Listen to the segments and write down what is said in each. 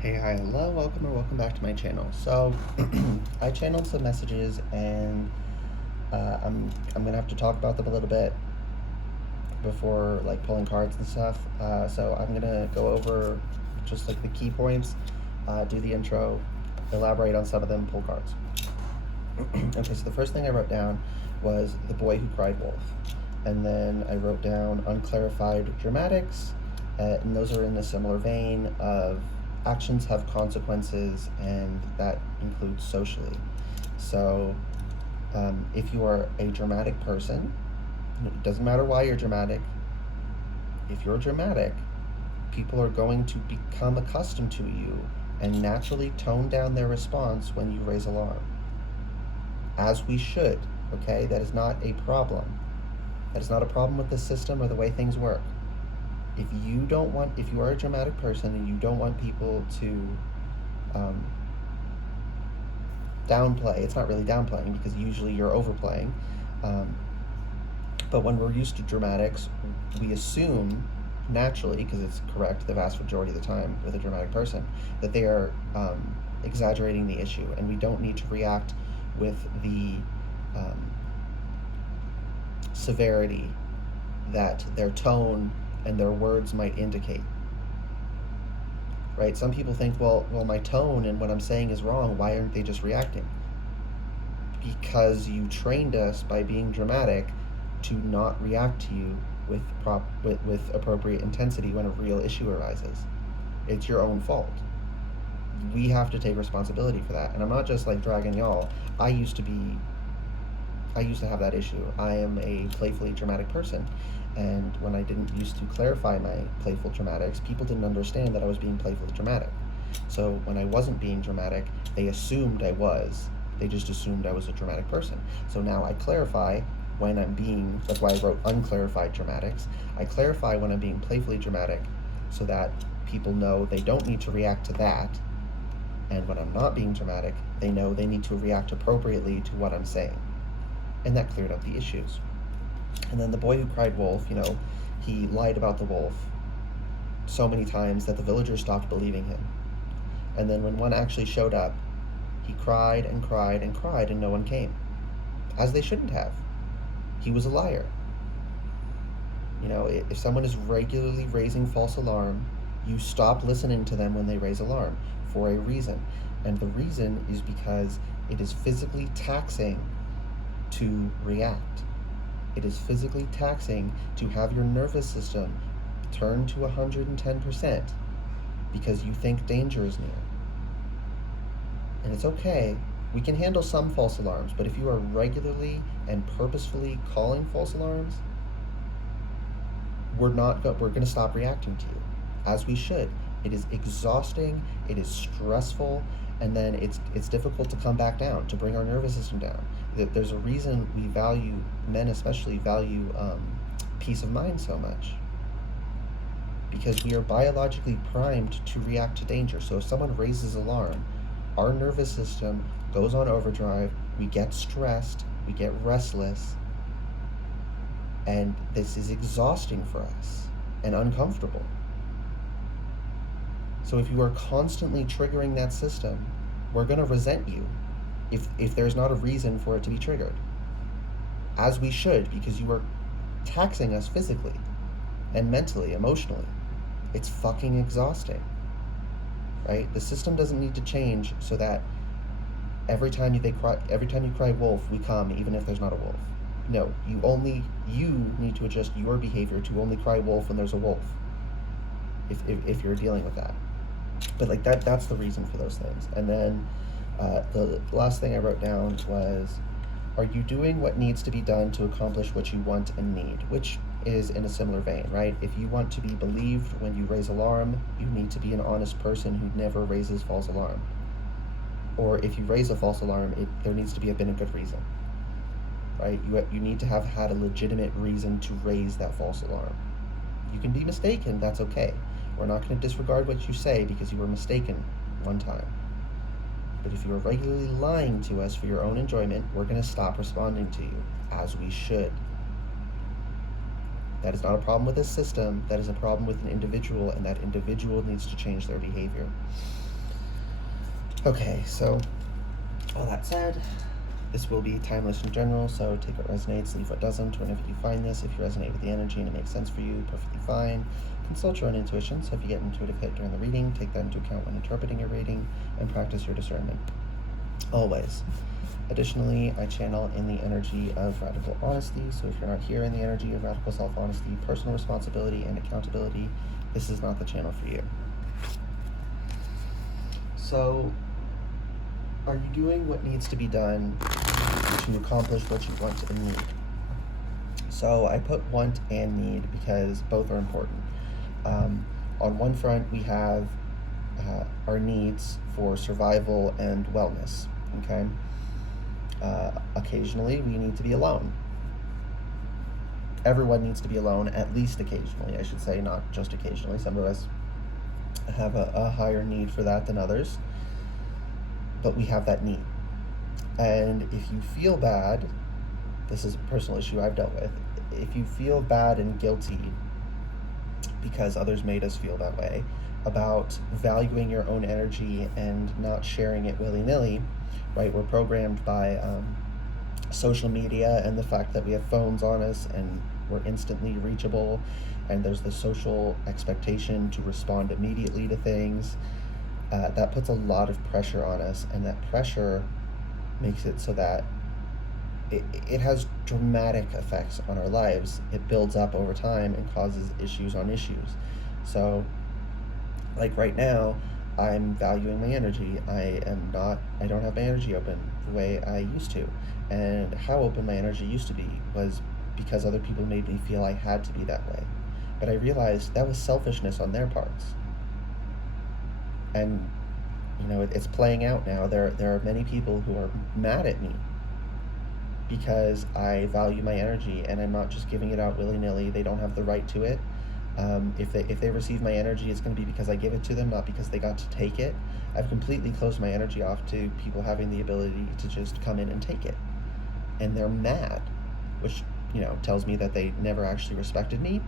Hey, hi, hello, welcome or welcome back to my channel. So, I channeled some messages and I'm gonna have to talk about them a little bit before like pulling cards and stuff. So I'm gonna go over just like the key points, do the intro, elaborate on some of them, pull cards. Okay, so the first thing I wrote down was the boy who cried wolf, and then I wrote down unclarified dramatics, and those are in a similar vein of actions have consequences, and that includes socially. So, if you are a dramatic person, it doesn't matter why you're dramatic. If you're dramatic, people are going to become accustomed to you and naturally tone down their response when you raise alarm. As we should, okay? That is not a problem. That is not a problem with the system or the way things work. If you are a dramatic person and you don't want people to um, downplay, it's not really downplaying because usually you're overplaying. Um, but when we're used to dramatics, we assume naturally, because it's correct the vast majority of the time with a dramatic person, that they are exaggerating the issue, and we don't need to react with the um, severity that their tone and their words might indicate. Right? Some people think, well, my tone and what I'm saying is wrong. Why aren't they just reacting? Because you trained us by being dramatic to not react to you with appropriate intensity when a real issue arises. It's your own fault. We have to take responsibility for that. And I'm not just like dragging y'all. I used to have that issue. I am a playfully dramatic person. And when I didn't used to clarify my playful dramatics, people didn't understand that I was being playfully dramatic. So when I wasn't being dramatic, they assumed I was. They just assumed I was a dramatic person. So now I clarify when I'm being, that's why I wrote unclarified dramatics. I clarify when I'm being playfully dramatic so that people know they don't need to react to that. And when I'm not being dramatic, they know they need to react appropriately to what I'm saying. And that cleared up the issues. And then the boy who cried wolf, he lied about the wolf so many times that the villagers stopped believing him. And then when one actually showed up, he cried and cried and cried and no one came. As they shouldn't have. He was a liar. If someone is regularly raising false alarm, you stop listening to them when they raise alarm for a reason. And the reason is because it is physically taxing to react. It is physically taxing to have your nervous system turn to 110% because you think danger is near. And it's okay. We can handle some false alarms, but if you are regularly and purposefully calling false alarms, we're going to stop reacting to you, as we should. It is exhausting, it is stressful, and then it's difficult to come back down, to bring our nervous system down. There's a reason men especially value peace of mind so much, because we are biologically primed to react to danger. So if someone raises alarm, our nervous system goes on overdrive, we get stressed, we get restless, and this is exhausting for us and uncomfortable. So if you are constantly triggering that system, we're going to resent you if there's not a reason for it to be triggered. As we should, because you are taxing us physically and mentally, emotionally. It's fucking exhausting. Right? The system doesn't need to change so that every time you cry wolf, we come, even if there's not a wolf. No, you need to adjust your behavior to only cry wolf when there's a wolf. If you're dealing with that. But like that's the reason for those things. And then the last thing I wrote down was, are you doing what needs to be done to accomplish what you want and need? Which is in a similar vein, right? If you want to be believed when you raise alarm, you need to be an honest person who never raises false alarm. Or if you raise a false alarm, there needs to been a good reason, right? You need to have had a legitimate reason to raise that false alarm. You can be mistaken, that's okay. We're not going to disregard what you say because you were mistaken one time. But if you are regularly lying to us for your own enjoyment, we're going to stop responding to you, as we should. That is not a problem with a system, that is a problem with an individual, and that individual needs to change their behavior. Okay, so all that said, this will be timeless in general, so take what resonates, leave what doesn't. Whenever you find this, if you resonate with the energy and it makes sense for you, perfectly fine. Consult your own intuition, so if you get an intuitive hit during the reading, take that into account when interpreting your reading and practice your discernment. Always. Additionally, I channel in the energy of radical honesty, so if you're not here in the energy of radical self-honesty, personal responsibility, and accountability, this is not the channel for you. So, are you doing what needs to be done to accomplish what you want and need? So I put want and need because both are important. On one front, we have our needs for survival and wellness, okay? Occasionally, we need to be alone. Everyone needs to be alone, at least occasionally, I should say, not just occasionally. Some of us have a higher need for that than others, but we have that need. And if you feel bad, this is a personal issue I've dealt with, if you feel bad and guilty because others made us feel that way about valuing your own energy and not sharing it willy-nilly, right? We're programmed by social media and the fact that we have phones on us and we're instantly reachable, and there's the social expectation to respond immediately to things. That puts a lot of pressure on us, and that pressure makes it so that it has dramatic effects on our lives. It builds up over time and causes issues on issues. So, like right now, I'm valuing my energy. I don't have my energy open the way I used to. And how open my energy used to be was because other people made me feel I had to be that way. But I realized that was selfishness on their parts. And, it's playing out now. There are many people who are mad at me because I value my energy and I'm not just giving it out willy-nilly. They don't have the right to it. If they receive my energy, it's going to be because I give it to them, not because they got to take it. I've completely closed my energy off to people having the ability to just come in and take it. And they're mad, which, tells me that they never actually respected me,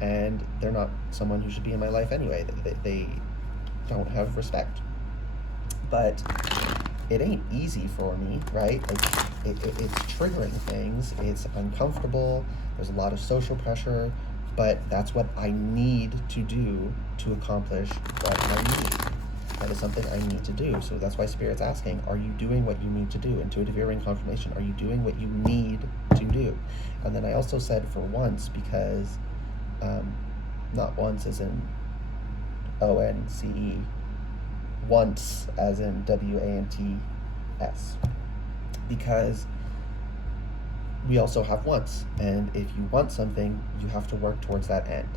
and they're not someone who should be in my life anyway. They don't have respect. But it ain't easy for me, right? Like, it's triggering things. It's uncomfortable. There's a lot of social pressure, but that's what I need to do to accomplish what I need. That is something I need to do. So that's why Spirit's asking, are you doing what you need to do? Intuitive earring confirmation, are you doing what you need to do? And then I also said for once, because not once as in ONCE, once as in WANTS, because we also have wants, and if you want something, you have to work towards that end.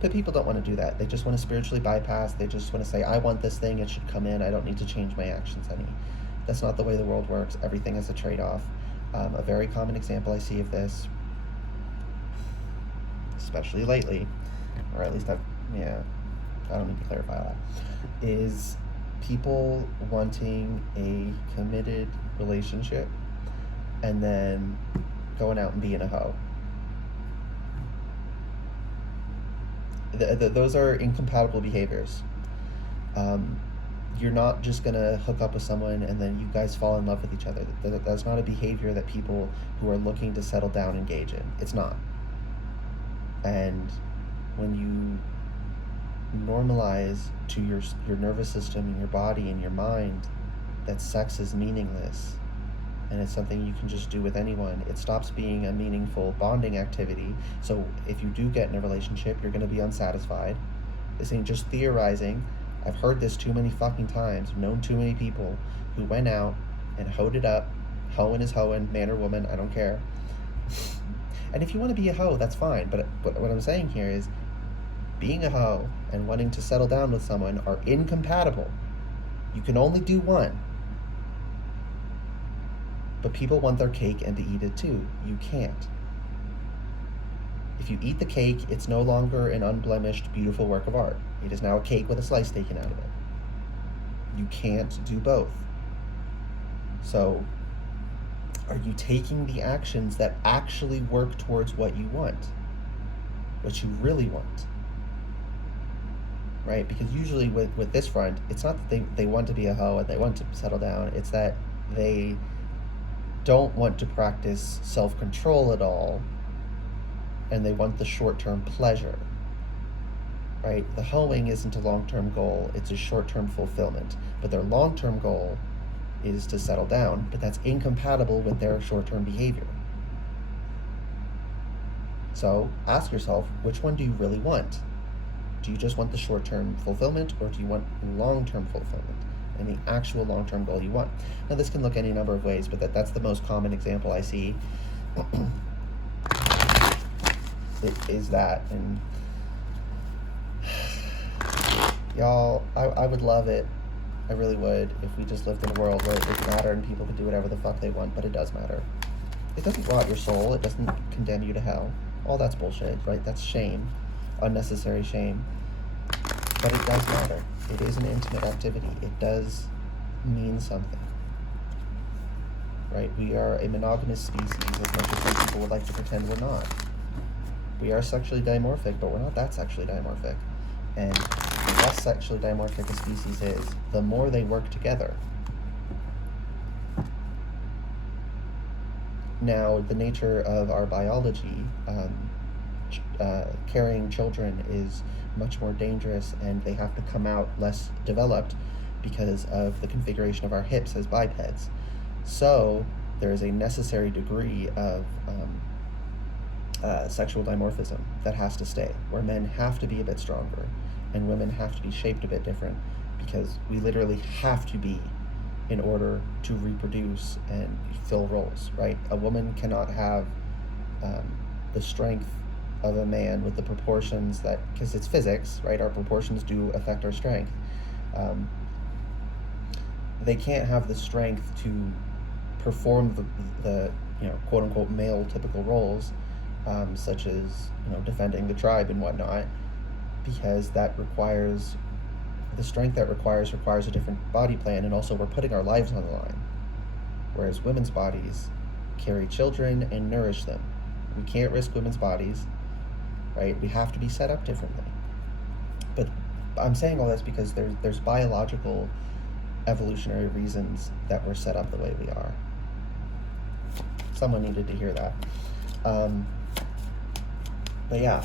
But people don't want to do that. They just want to spiritually bypass. They just want to say, I want this thing, it should come in, I don't need to change my actions any. That's not the way the world works. Everything is a trade-off. A very common example I see of this, especially lately, or at least I don't need to clarify that, is people wanting a committed relationship and then going out and being a hoe. Those are incompatible behaviors. You're not just going to hook up with someone and then you guys fall in love with each other. That's not a behavior that people who are looking to settle down engage in. It's not. And when you normalize to your nervous system and your body and your mind that sex is meaningless and it's something you can just do with anyone, it stops being a meaningful bonding activity. So if you do get in a relationship, you're going to be unsatisfied. This ain't just theorizing. I've heard this too many fucking times. I've known too many people who went out and hoed it up. Hoeing is hoeing, man or woman, I don't care. And if you want to be a hoe, that's fine. But what I'm saying here is being a hoe and wanting to settle down with someone are incompatible. You can only do one. But people want their cake and to eat it too. You can't. If you eat the cake, it's no longer an unblemished, beautiful work of art. It is now a cake with a slice taken out of it. You can't do both. So, are you taking the actions that actually work towards what you want? What you really want? right? Because usually with this front, it's not that they want to be a hoe and they want to settle down. It's that they don't want to practice self-control at all, and they want the short-term pleasure, right? The hoeing isn't a long-term goal, it's a short-term fulfillment. But their long-term goal is to settle down, but that's incompatible with their short-term behavior. So ask yourself, which one do you really want? Do you just want the short-term fulfillment, or do you want long-term fulfillment and the actual long-term goal you want? Now, this can look any number of ways, but that's the most common example I see. It is that. And y'all, I would love it, I really would, if we just lived in a world where it didn't matter and people could do whatever the fuck they want, but it does matter. It doesn't rot your soul, it doesn't condemn you to hell. All that's bullshit, right? That's shame, unnecessary shame. But it does matter. It is an intimate activity. It does mean something, right? We are a monogamous species, as much as some people would like to pretend we're not. We are sexually dimorphic, but we're not that sexually dimorphic. And the less sexually dimorphic a species is, the more they work together. Now, the nature of our biology, carrying children is much more dangerous, and they have to come out less developed because of the configuration of our hips as bipeds. So there is a necessary degree of sexual dimorphism that has to stay, where men have to be a bit stronger and women have to be shaped a bit different, because we literally have to be in order to reproduce and fill roles, right? A woman cannot have the strength of a man with the proportions that, because it's physics, right? Our proportions do affect our strength. They can't have the strength to perform the quote unquote male typical roles, such as defending the tribe and whatnot, because that requires the strength that requires a different body plan, and also we're putting our lives on the line. Whereas women's bodies carry children and nourish them. We can't risk women's bodies, right? We have to be set up differently. But I'm saying all this because there's biological, evolutionary reasons that we're set up the way we are. Someone needed to hear that. But yeah.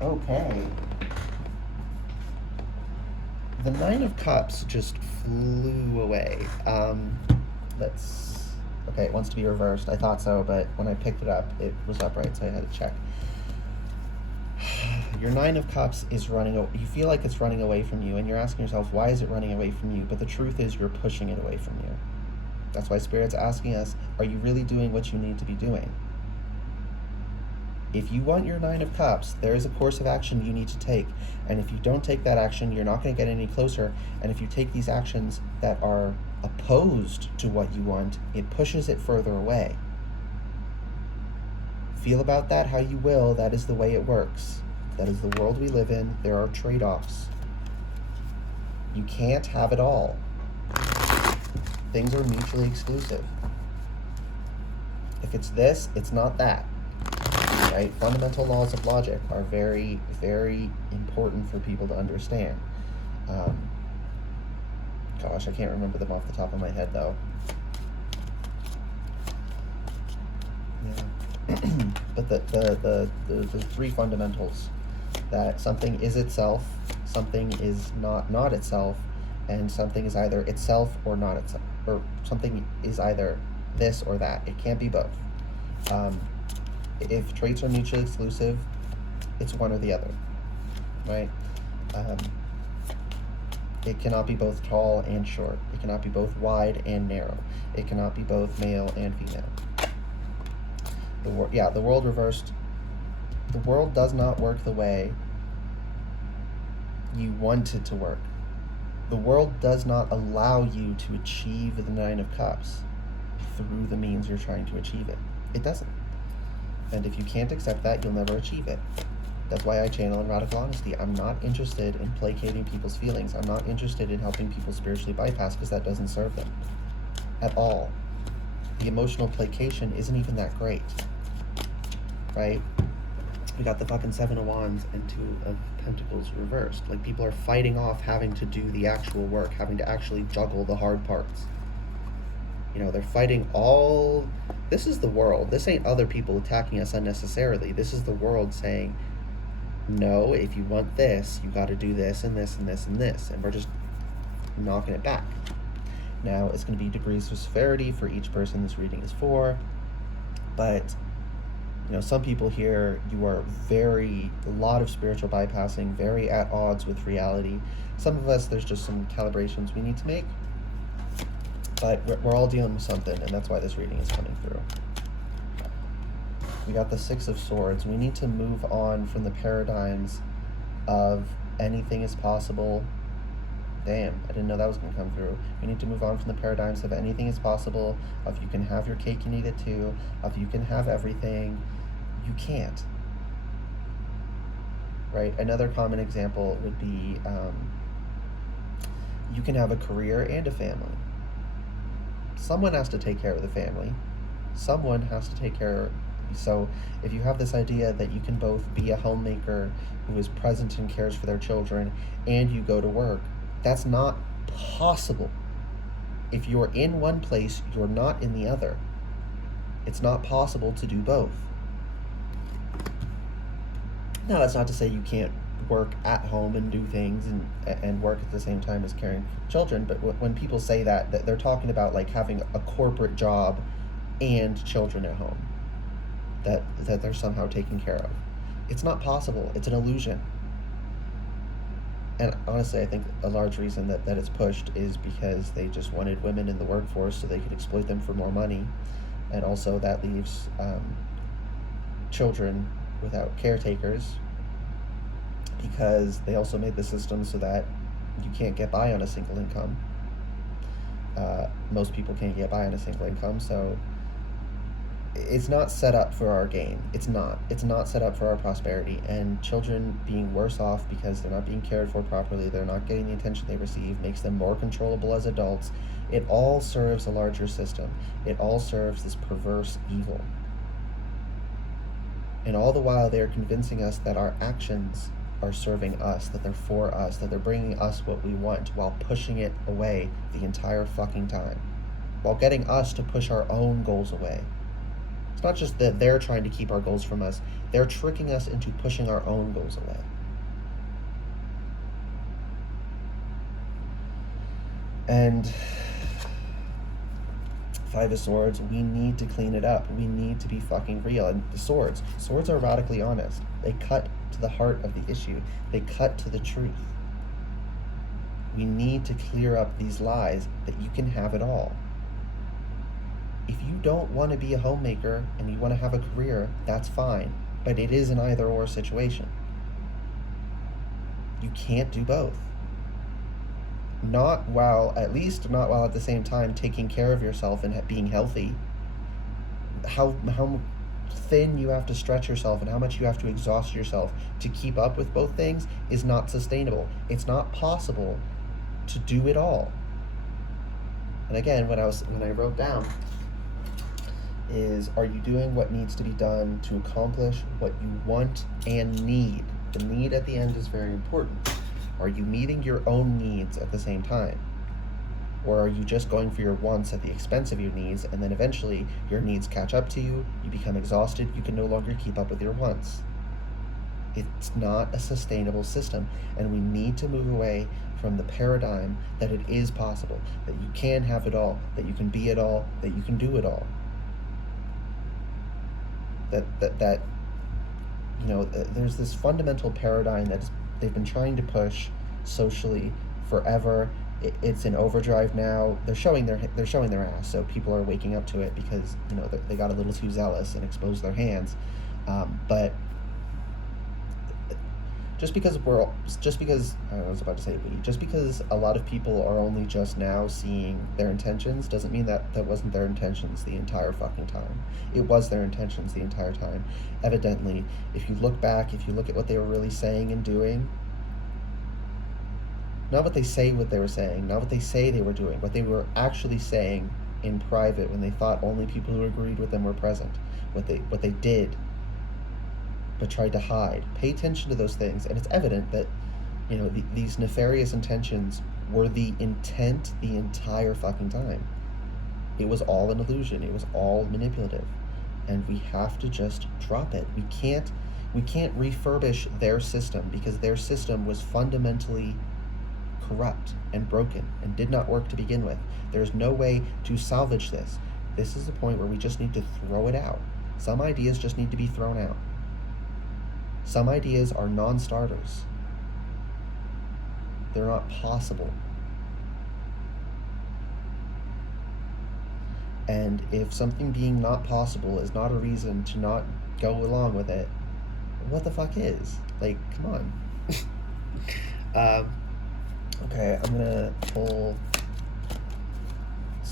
Okay. The Nine of Cups just flew away. Okay, it wants to be reversed. I thought so, but when I picked it up, it was upright, so I had to check. Your Nine of Cups is running. You feel like it's running away from you, and you're asking yourself, why is it running away from you? But the truth is, you're pushing it away from you. That's why Spirit's asking us, are you really doing what you need to be doing? If you want your Nine of Cups, there is a course of action you need to take. And if you don't take that action, you're not going to get any closer. And if you take these actions that are opposed to what you want, it pushes it further away. Feel about that how you will. That is the way it works. That is the world we live in. There are trade-offs. You can't have it all. Things are mutually exclusive. If it's this, it's not that. Right? Fundamental laws of logic are very, very important for people to understand. Gosh, I can't remember them off the top of my head, though. Yeah. But the three fundamentals, that something is itself, something is not itself, and something is either itself or not itself, or something is either this or that. It can't be both. If traits are mutually exclusive, it's one or the other, right? It cannot be both tall and short. It cannot be both wide and narrow. It cannot be both male and female. The world reversed. The world does not work the way you want it to work. The world does not allow you to achieve the Nine of Cups through the means you're trying to achieve it. It doesn't. And if you can't accept that, you'll never achieve it. That's why I channel in Radical Honesty. I'm not interested in placating people's feelings. I'm not interested in helping people spiritually bypass, because that doesn't serve them at all. The emotional placation isn't even that great, right? We got the fucking Seven of Wands and Two of Pentacles reversed. Like, people are fighting off having to do the actual work, having to actually juggle the hard parts. You know, they're fighting all... This is the world. This ain't other people attacking us unnecessarily. This is the world saying, no, if you want this, you got to do this and this and this and this. And we're just knocking it back. Now, it's going to be degrees of severity for each person this reading is for. But, you know, some people here, you are a lot of spiritual bypassing, very at odds with reality. Some of us, there's just some calibrations we need to make. But we're all dealing with something, and that's why this reading is coming through. We got the Six of Swords. We need to move on from the paradigms of anything is possible. Damn, I didn't know that was going to come through. We need to move on from the paradigms of anything is possible, of you can have your cake and eat it too, of you can have everything. You can't. Right? Another common example would be you can have a career and a family. Someone has to take care of the family. Someone has to take care. So if you have this idea that you can both be a homemaker who is present and cares for their children and you go to work, that's not possible. If you're in one place, you're not in the other. It's not possible to do both. Now, that's not to say you can't work at home and do things and work at the same time as caring for children, but when people say that they're talking about like having a corporate job and children at home that they're somehow taken care of. It's not possible. It's an illusion. And honestly, I think a large reason that it's pushed is because they just wanted women in the workforce so they could exploit them for more money, and also that leaves children without caretakers, because they also made the system so that you can't get by on a single income. Most people can't get by on a single income, so it's not set up for our gain. It's not set up for our prosperity, and children being worse off because they're not being cared for properly, they're not getting the attention they receive, makes them more controllable as adults. It all serves a larger system. It all serves this perverse evil. And all the while they're convincing us that our actions are serving us, that they're for us, that they're bringing us what we want, while pushing it away the entire fucking time, while getting us to push our own goals away. It's not just that they're trying to keep our goals from us, they're tricking us into pushing our own goals away. And Five of Swords, we need to clean it up. We need to be fucking real. And the swords are radically honest. They cut to the heart of the issue. They cut to the truth. We need to clear up these lies that you can have it all. If you don't want to be a homemaker and you want to have a career, that's fine. But it is an either-or situation. You can't do both. Not while at the same time taking care of yourself and being healthy. How thin you have to stretch yourself and how much you have to exhaust yourself to keep up with both things is not sustainable. It's not possible to do it all. And again, when I wrote down is, are you doing what needs to be done to accomplish what you want and need? The need at the end is very important. Are you meeting your own needs at the same time? Or are you just going for your wants at the expense of your needs, and then eventually your needs catch up to you, you become exhausted, you can no longer keep up with your wants? It's not a sustainable system, and we need to move away from the paradigm that it is possible, that you can have it all, that you can be it all, that you can do it all. That you know, there's this fundamental paradigm that they've been trying to push socially forever. It's in overdrive now. They're showing their ass, so people are waking up to it because, you know, they got a little too zealous and exposed their hands. But just because a lot of people are only just now seeing their intentions doesn't mean that wasn't their intentions the entire fucking time. It was their intentions the entire time. Evidently, if you look back, if you look at what they were really saying and doing, not what they say what they were saying, not what they say they were doing, what they were actually saying in private when they thought only people who agreed with them were present, what they did, but tried to hide. Pay attention to those things, and it's evident that, these nefarious intentions were the intent the entire fucking time. It was all an illusion. It was all manipulative, and we have to just drop it. We can't refurbish their system, because their system was fundamentally corrupt and broken and did not work to begin with. There's no way to salvage this. This is the point where we just need to throw it out. Some ideas just need to be thrown out. Some ideas are non-starters. They're not possible. And if something being not possible is not a reason to not go along with it, what the fuck is? Like, come on. Okay, I'm gonna pull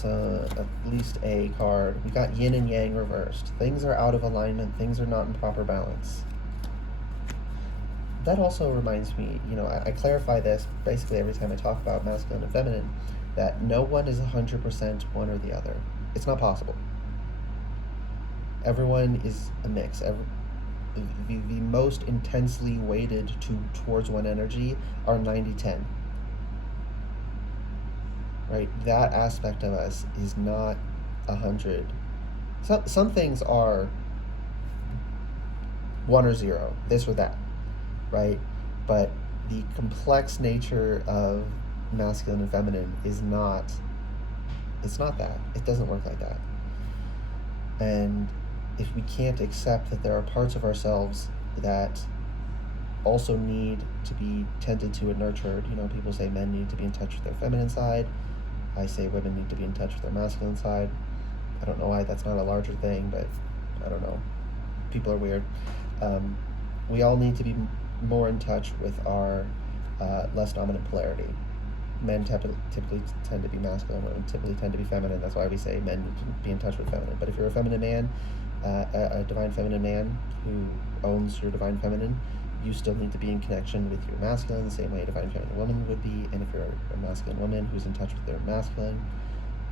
at least a card. We got yin and yang reversed. Things are out of alignment. Things are not in proper balance. That also reminds me, I clarify this basically every time I talk about masculine and feminine, that no one is 100% one or the other. It's not possible. Everyone is a mix. The most intensely weighted towards one energy are 90-10. Right? That aspect of us is not 100. Some things are 1 or 0, this or that, right? But the complex nature of masculine and feminine is not, it's not that. It doesn't work like that. And if we can't accept that there are parts of ourselves that also need to be tended to and nurtured, people say men need to be in touch with their feminine side. I say women need to be in touch with their masculine side. I don't know why that's not a larger thing, but I don't know. People are weird. We all need to be more in touch with our less dominant polarity. Men typically tend to be masculine, women typically tend to be feminine. That's why we say men need to be in touch with feminine. But if you're a feminine man, a divine feminine man who owns your divine feminine, you still need to be in connection with your masculine the same way a divine feminine woman would be. And if you're a masculine woman who's in touch with their masculine,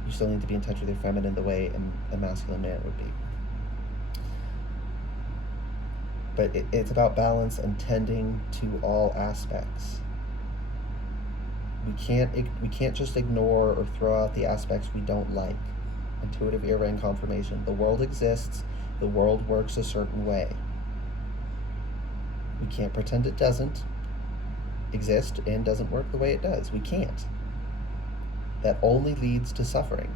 you still need to be in touch with your feminine the way a masculine man would be. But it's about balance and tending to all aspects. We can't just ignore or throw out the aspects we don't like. Intuitive ear ring confirmation. The world exists. The world works a certain way. We can't pretend it doesn't exist and doesn't work the way it does. We can't. That only leads to suffering.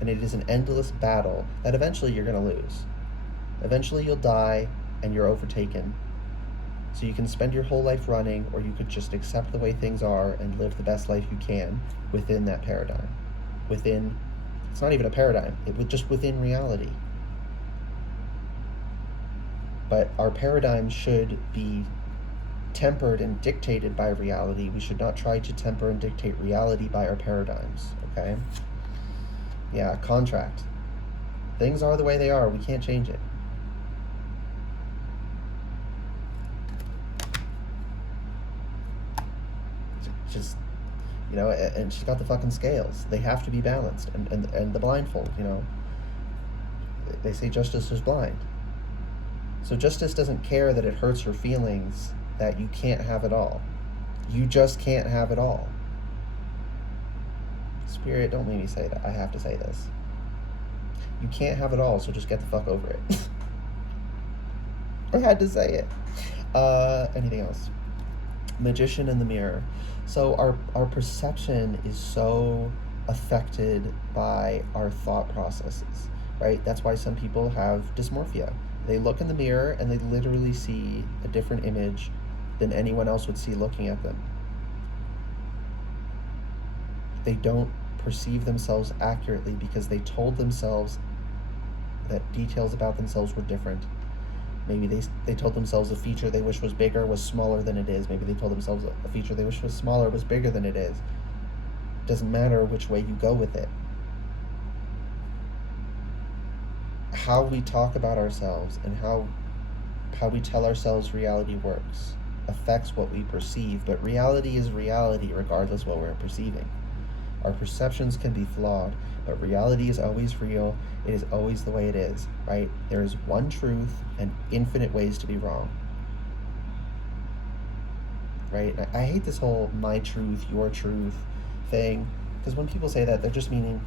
And it is an endless battle that eventually you're going to lose. Eventually you'll die and you're overtaken. So you can spend your whole life running, or you could just accept the way things are and live the best life you can within that paradigm. It's not even a paradigm, just within reality. But our paradigm should be tempered and dictated by reality. We should not try to temper and dictate reality by our paradigms, okay? Yeah, contract. Things are the way they are. We can't change it. Just, and she's got the fucking scales. They have to be balanced. And the blindfold, they say justice is blind. So justice doesn't care that it hurts her feelings that you can't have it all. You just can't have it all. Spirit, don't make me say that. I have to say this. You can't have it all, so just get the fuck over it. I had to say it. Anything else? Magician in the mirror. So our perception is so affected by our thought processes, right? That's why some people have dysmorphia. They look in the mirror and they literally see a different image than anyone else would see looking at them. They don't perceive themselves accurately because they told themselves that details about themselves were different. Maybe they told themselves a feature they wish was bigger was smaller than it is. Maybe they told themselves a feature they wish was smaller was bigger than it is. Doesn't matter which way you go with it. How we talk about ourselves and how we tell ourselves reality works affects what we perceive, but reality is reality regardless of what we're perceiving. Our perceptions can be flawed, but reality is always real. It is always the way it is, right? There is one truth and infinite ways to be wrong, right? I hate this whole my truth, your truth thing, because when people say that, they're just meaning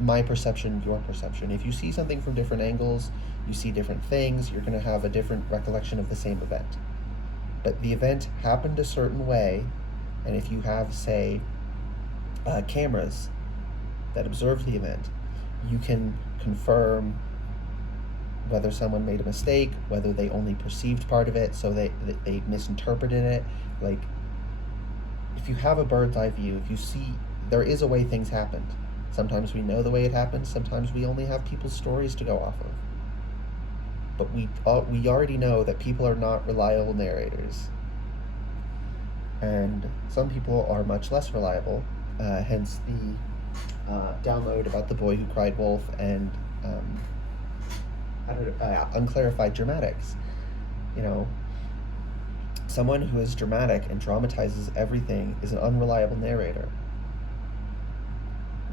my perception, your perception. If you see something from different angles, you see different things, you're going to have a different recollection of the same event. But the event happened a certain way, and if you have, say, cameras that observe the event, you can confirm whether someone made a mistake, whether they only perceived part of it, so they misinterpreted it. Like, if you have a bird's eye view, if you see, there is a way things happened. Sometimes we know the way it happened, sometimes we only have people's stories to go off of. But we already know that people are not reliable narrators. And some people are much less reliable, hence the download about the boy who cried wolf and unclarified dramatics. You know, someone who is dramatic and dramatizes everything is an unreliable narrator.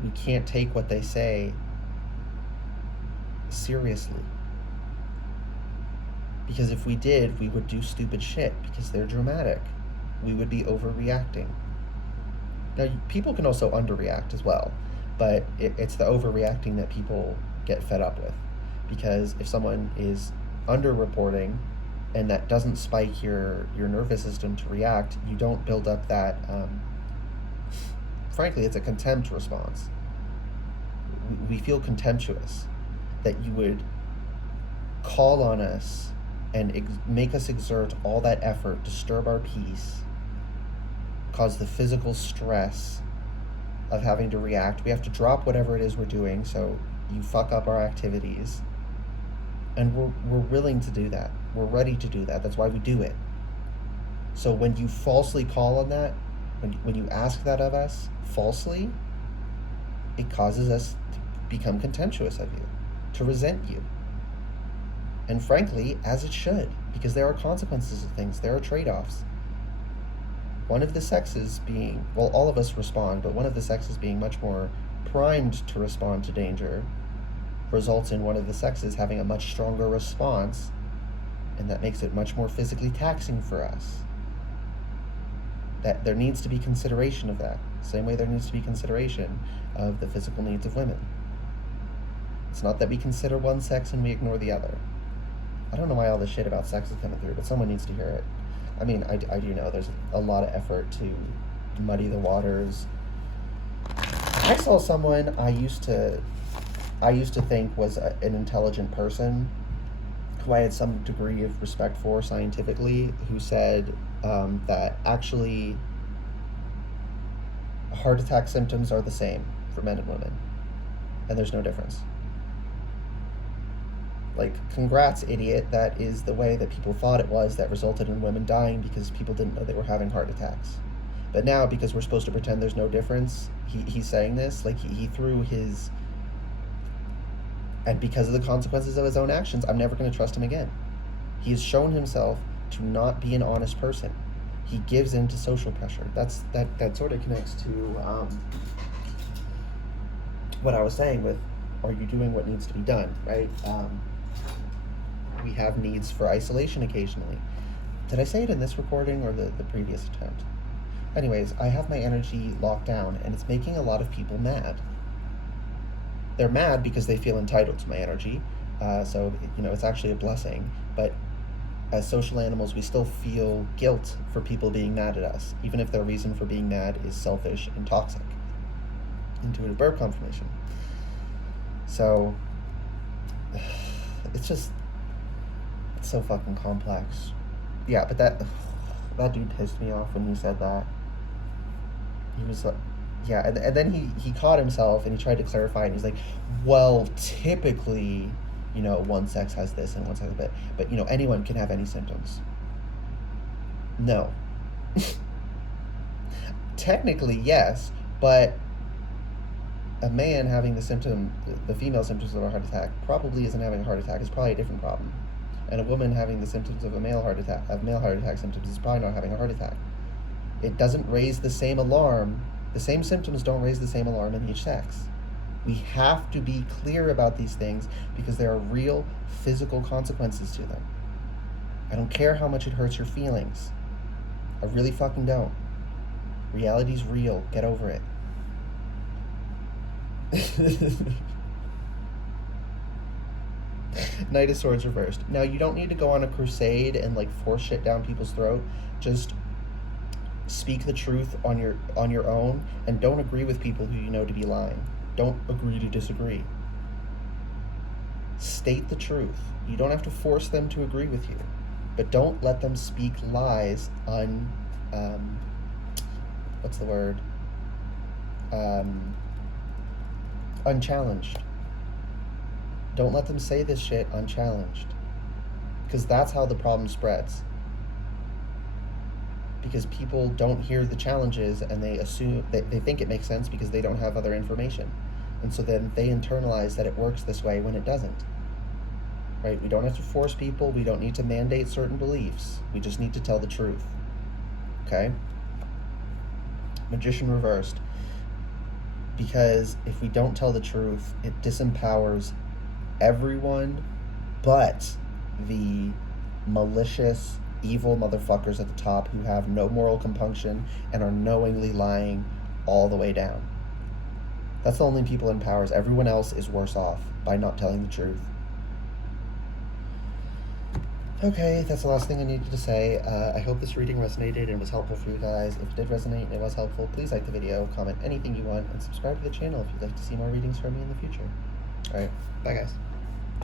We can't take what they say seriously. Because if we did, we would do stupid shit because they're dramatic. We would be overreacting. Now, people can also underreact as well, but it's the overreacting that people get fed up with. Because if someone is underreporting and that doesn't spike your nervous system to react, you don't build up that, frankly, it's a contempt response. We feel contemptuous that you would call on us and make us exert all that effort, disturb our peace, cause the physical stress of having to react. We have to drop whatever it is we're doing, so you fuck up our activities. And we're willing to do that. We're ready to do that. That's why we do it. So when you falsely call on that, when you ask that of us falsely, it causes us to become contemptuous of you, to resent you. And frankly, as it should, because there are consequences of things, there are trade-offs. One of the sexes being, well, all of us respond, but one of the sexes being much more primed to respond to danger results in one of the sexes having a much stronger response, and that makes it much more physically taxing for us. That there needs to be consideration of that, same way there needs to be consideration of the physical needs of women. It's not that we consider one sex and we ignore the other. I don't know why all this shit about sex is coming through, but someone needs to hear it. I mean, I do know there's a lot of effort to muddy the waters. I saw someone I used to think was an intelligent person, who I had some degree of respect for scientifically, who said that actually heart attack symptoms are the same for men and women, and there's no difference. Like, congrats, idiot. That is the way that people thought it was, that resulted in women dying because people didn't know they were having heart attacks. But now, because we're supposed to pretend there's no difference, he's saying this, like, he threw his... And because of the consequences of his own actions, I'm never going to trust him again. He has shown himself to not be an honest person. He gives in to social pressure. That sort of connects to what I was saying with, are you doing what needs to be done, right? We have needs for isolation occasionally. Did I say it in this recording or the previous attempt? Anyways, I have my energy locked down, and it's making a lot of people mad. They're mad because they feel entitled to my energy, so it's actually a blessing. But as social animals, we still feel guilt for people being mad at us, even if their reason for being mad is selfish and toxic. Intuitive burp confirmation. So it's so fucking complex. Yeah, but that dude pissed me off when he said that. He was like, yeah, and then he caught himself and he tried to clarify, and he's like, well, typically, one sex has this and one sex has that, but anyone can have any symptoms. No. Technically, yes, but a man having the female symptoms of a heart attack probably isn't having a heart attack. It's probably a different problem. And a woman having the symptoms of male heart attack symptoms is probably not having a heart attack. It doesn't raise the same alarm The same symptoms don't raise the same alarm in each sex. We have to be clear about these things because there are real physical consequences to them. I don't care how much it hurts your feelings. I really fucking don't. Reality's real. Get over it. Knight of Swords reversed. Now, you don't need to go on a crusade and like force shit down people's throat. Just speak the truth on your own, and don't agree with people who you know to be lying. Don't agree to disagree. State the truth. You don't have to force them to agree with you, but don't let them speak lies what's the word? Unchallenged. Don't let them say this shit unchallenged, because that's how the problem spreads. Because people don't hear the challenges and they assume they think it makes sense because they don't have other information, and so then they internalize that it works this way when it doesn't. Right? We don't have to force people. We don't need to mandate certain beliefs. We just need to tell the truth. Okay? Magician reversed. Because if we don't tell the truth, it disempowers everyone but the malicious, evil motherfuckers at the top who have no moral compunction and are knowingly lying all the way down. That's the only people in power. Everyone else is worse off by not telling the truth. Okay, that's the last thing I needed to say. I hope this reading resonated and was helpful for you guys. If it did resonate and it was helpful, please like the video, comment anything you want, and subscribe to the channel if you'd like to see more readings from me in the future. Alright, bye guys.